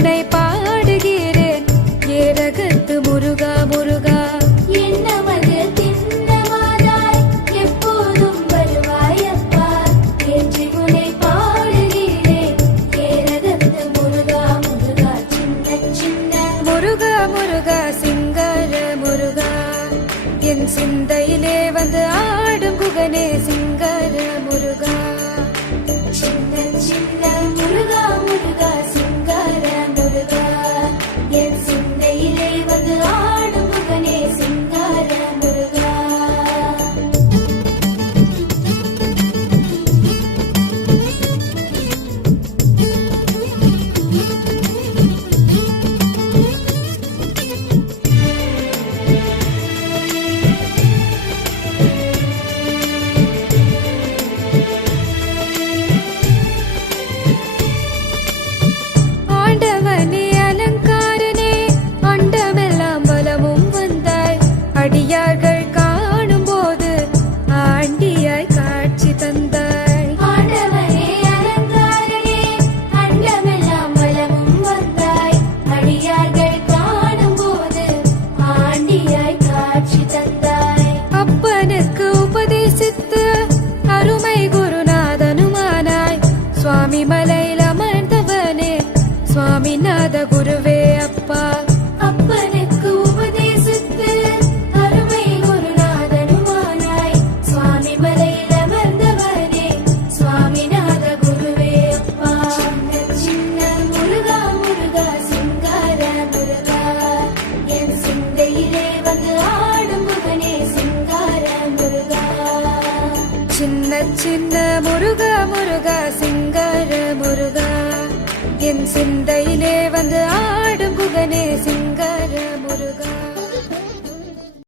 உனை பாடுகிறேன் ஏரகத்து முருகா முருகா. என்னமது திண்ணமாதாய் எப்போதும் வருவாயப்பா என்று உனை பாடுகிறேன் ஏரகத்து முருகா முருகா. சின்ன சின்ன முருகா முருகா சிங்கார முருகா என் சிந்தையிலே வந்து ஆடும் குகனே சிங்கார முருகா. சின்ன சின்ன முருகா முருகா சிங்கார முருகா என் சிந்தையிலே வந்து ஆடும் முகனே சிங்கார முருகா. ஆண்டவனே அலங்காரனே அண்டமெல்லாம் பலமும் வந்தாய் அடியார்கள் காணும் போது ஆண்டியாய் காட்சி தந்தாய். ஆண்டவனே அலங்காரனே அண்டமெல்லாம் வளமும் வந்தாய் அடியார்கள் காணும் போது ஆண்டியாய் காட்சி தந்தாய். அப்பனுக்கு உபதேசித்து அருமை குருநாதனுமானாய் சுவாமி மலையில் அமர்ந்தவனே சுவாமிநாத குருவே அப்பா. அப்பனுக்கு உபதேசித்து அருமை குருநாதனுமானாய் சுவாமி மலையில் அமர்ந்தவனே சுவாமிநாத குருவே அப்பா. சின்ன சின்ன முருகா முருகா சிங்கார முருகா என் சிந்தையிலே வந்து ஆடும் முகனே சிங்கார முருகா. சின்ன சின்ன முருகா முருகா சிங்கார முருகா என் சிந்தையிலே வந்து ஆடும் குகனே